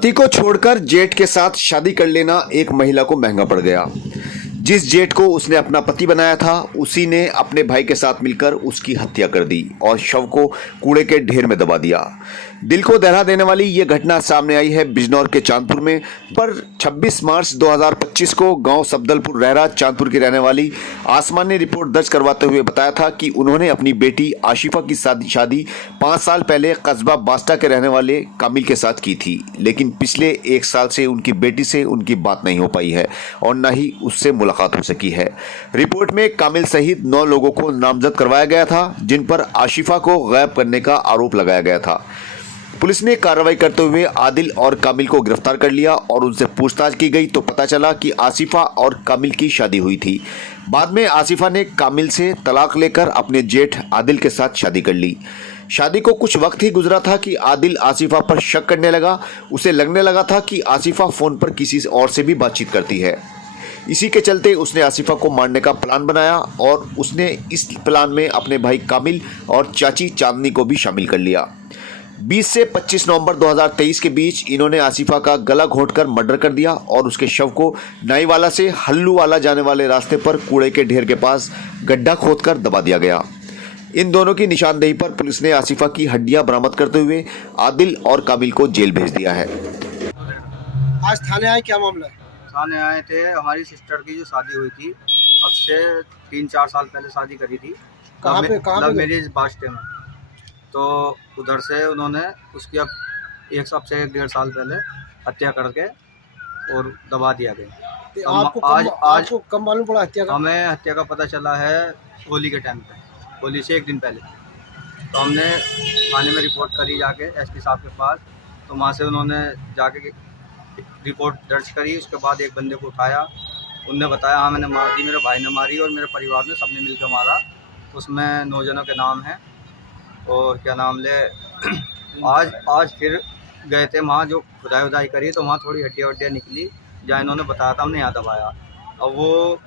पति को छोड़कर जेठ के साथ शादी कर लेना एक महिला को महंगा पड़ गया। जिस जेठ को उसने अपना पति बनाया था, उसी ने अपने भाई के साथ मिलकर उसकी हत्या कर दी और शव को कूड़े के ढेर में दबा दिया। दिल को दहला देने वाली ये घटना सामने आई है बिजनौर के चांदपुर में। पर 26 मार्च 2025 को गांव सफदलपुर रहरा चांदपुर की रहने वाली आसमा ने रिपोर्ट दर्ज करवाते हुए बताया था कि उन्होंने अपनी बेटी आशिफा की शादी 5 साल पहले कस्बा बास्टा के रहने वाले कामिल के साथ की थी, लेकिन पिछले 1 साल से उनकी बेटी से उनकी बात नहीं हो पाई है और न ही उससे मुलाकात हो सकी है। रिपोर्ट में कामिल सहित 9 लोगों को नामजद करवाया गया था, जिन पर आशिफा को गायब करने का आरोप लगाया गया था। पुलिस ने कार्रवाई करते हुए आदिल और कामिल को गिरफ्तार कर लिया और उनसे पूछताछ की गई तो पता चला कि आसिफा और कामिल की शादी हुई थी। बाद में आसिफा ने कामिल से तलाक लेकर अपने जेठ आदिल के साथ शादी कर ली। शादी को कुछ वक्त ही गुजरा था कि आदिल आसिफा पर शक करने लगा। उसे लगने लगा था कि आसिफा फोन पर किसी और से भी बातचीत करती है। इसी के चलते उसने आसिफा को मारने का प्लान बनाया और उसने इस प्लान में अपने भाई कामिल और चाची चांदनी को भी शामिल कर लिया। 20 से 25 नवंबर 2023 के बीच इन्होंने आसिफा का गला घोंटकर मर्डर कर दिया और उसके शव को नाईवाला से हल्लूवाला जाने वाले रास्ते पर कूड़े के ढेर के पास गड्ढा खोदकर दबा दिया गया। इन दोनों की निशानदेही पर पुलिस ने आसिफा की हड्डियां बरामद करते हुए आदिल और कामिल को जेल भेज दिया है। आज थाने आए, क्या मामला है? थाने आए थे, हमारी सिस्टर की जो शादी हुई थी, अब से 3-4 साल पहले शादी करी थी। कहाँ पे मेरी बास्टे में, तो उधर से उन्होंने उसकी अब 1.5 साल पहले हत्या करके और दबा दिया गया। आपको कब मालूम पड़ा हत्या का? हमें हत्या का पता चला है होली के टाइम पे, होली से 1 दिन पहले। तो हमने थाने में रिपोर्ट करी जाके एसपी साहब के पास, तो वहाँ से उन्होंने जाके रिपोर्ट दर्ज करी। उसके बाद एक बंदे को उठाया, उनने बताया हाँ मैंने मार दी, मेरे भाई ने मारी और मेरे परिवार ने सबने मिलकर मारा। उसमें 9 जनों के नाम हैं और क्या नाम ले आज फिर गए थे वहाँ, जो खुदाई करी तो वहाँ थोड़ी हड्डियाँ निकली, जहाँ इन्होंने बताया था हमने यहाँ दबाया। अब वो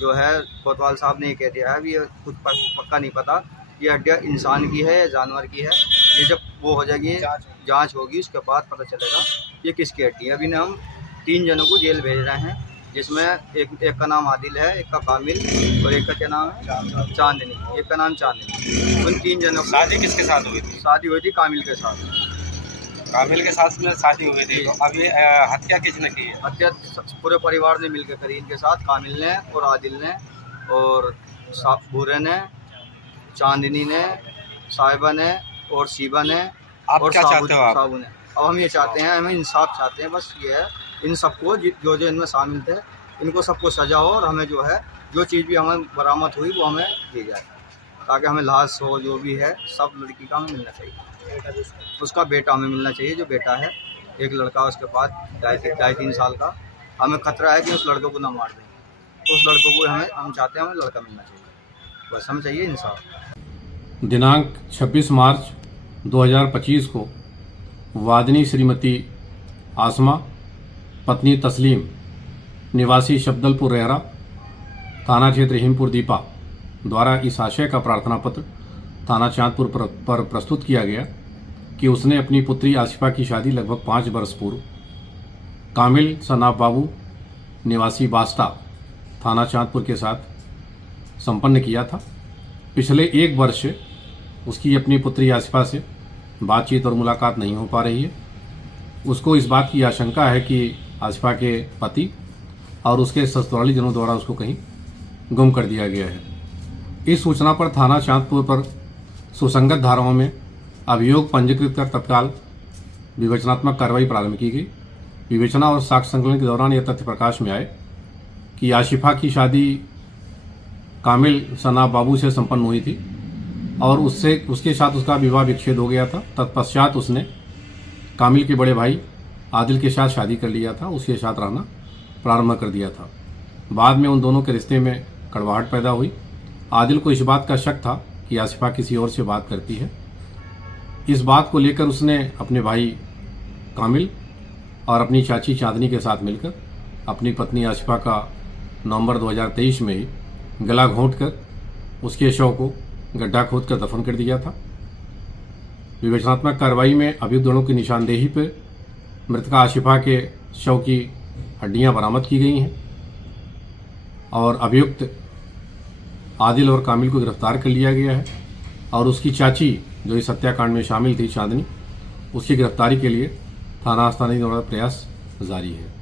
जो है कोतवाल साहब ने ये कह दिया है अभी ये कुछ पक्का नहीं पता ये हड्डियाँ इंसान की है या जानवर की है। ये जब वो हो जाएगी जांच होगी, उसके बाद पता चलेगा ये किसकी हड्डी है। अभी ने हम 3 जनों को जेल भेज रहे हैं, जिसमें एक का नाम आदिल है, एक का कामिल और एक का क्या नाम है चांदनी, एक का नाम चांदनी। उन 3 जनों की शादी किसके साथ हुई थी? शादी हुई थी कामिल के साथ। कामिल के साथ में शादी हुई थी। तो अब ये हत्या किसने की है? हत्या पूरे परिवार ने मिलकर करी इनके साथ, कामिल ने और आदिल ने और भूरे ने, चांदनी ने, साहिबा ने और शिबा ने और साबू ने। अब हम ये चाहते हैं, हमें इंसाफ चाहते हैं, बस ये है इन सबको जो जो इनमें शामिल थे इनको सबको सजा हो और हमें जो है जो चीज़ भी हमें बरामद हुई वो हमें दी जाए, ताकि हमें लाश हो जो भी है सब लड़की का हमें मिलना चाहिए। उसका बेटा हमें मिलना चाहिए, जो बेटा है एक लड़का उसके पास 2.5-3 साल का। हमें खतरा है कि उस लड़के को ना मार दें, तो उस लड़कों को हम चाहते हैं हमें लड़का मिलना चाहिए, बस हमें चाहिए इंसाफ। दिनांक 26 मार्च 2025 को वादिनी श्रीमती आसमा पत्नी तस्लीम निवासी सफदलपुर रहरा थाना क्षेत्र रहीमपुर दीपा द्वारा इस आशय का प्रार्थना पत्र थाना चांदपुर पर प्रस्तुत किया गया कि उसने अपनी पुत्री आसिफा की शादी लगभग 5 वर्ष पूर्व कामिल सनाब बाबू निवासी बास्ता थाना चांदपुर के साथ संपन्न किया था। पिछले 1 वर्ष से उसकी अपनी पुत्री आसिफा से बातचीत और मुलाकात नहीं हो पा रही है। उसको इस बात की आशंका है कि आसिफा के पति और उसके ससुराली जनों द्वारा उसको कहीं गुम कर दिया गया है। इस सूचना पर थाना चांदपुर पर सुसंगत धाराओं में अभियोग पंजीकृत कर तत्काल विवेचनात्मक कार्रवाई प्रारंभ की गई। विवेचना और साक्ष्य संकलन के दौरान यह तथ्य प्रकाश में आए कि आसिफा की शादी कामिल सनाब बाबू से संपन्न हुई थी और उसके साथ उसका विवाह विच्छेद हो गया था। तत्पश्चात उसने कामिल के बड़े भाई आदिल के साथ शादी कर लिया था, उसके साथ रहना प्रारंभ कर दिया था। बाद में उन दोनों के रिश्ते में कड़वाहट पैदा हुई। आदिल को इस बात का शक था कि आसिफा किसी और से बात करती है। इस बात को लेकर उसने अपने भाई कामिल और अपनी चाची चांदनी के साथ मिलकर अपनी पत्नी आसिफा का नवंबर 2023 में ही गला घोंटकर उसके शव को गड्ढा खोदकर दफन कर दिया था। विवेचनात्मक कार्रवाई में अभियुक्त दोनों की निशानदेही पर मृतका आशिफा के शव की हड्डियां बरामद की गई हैं और अभियुक्त आदिल और कामिल को गिरफ्तार कर लिया गया है और उसकी चाची जो इस हत्याकांड में शामिल थी, चांदनी, उसकी गिरफ्तारी के लिए थाना आस्थानी द्वारा प्रयास जारी है।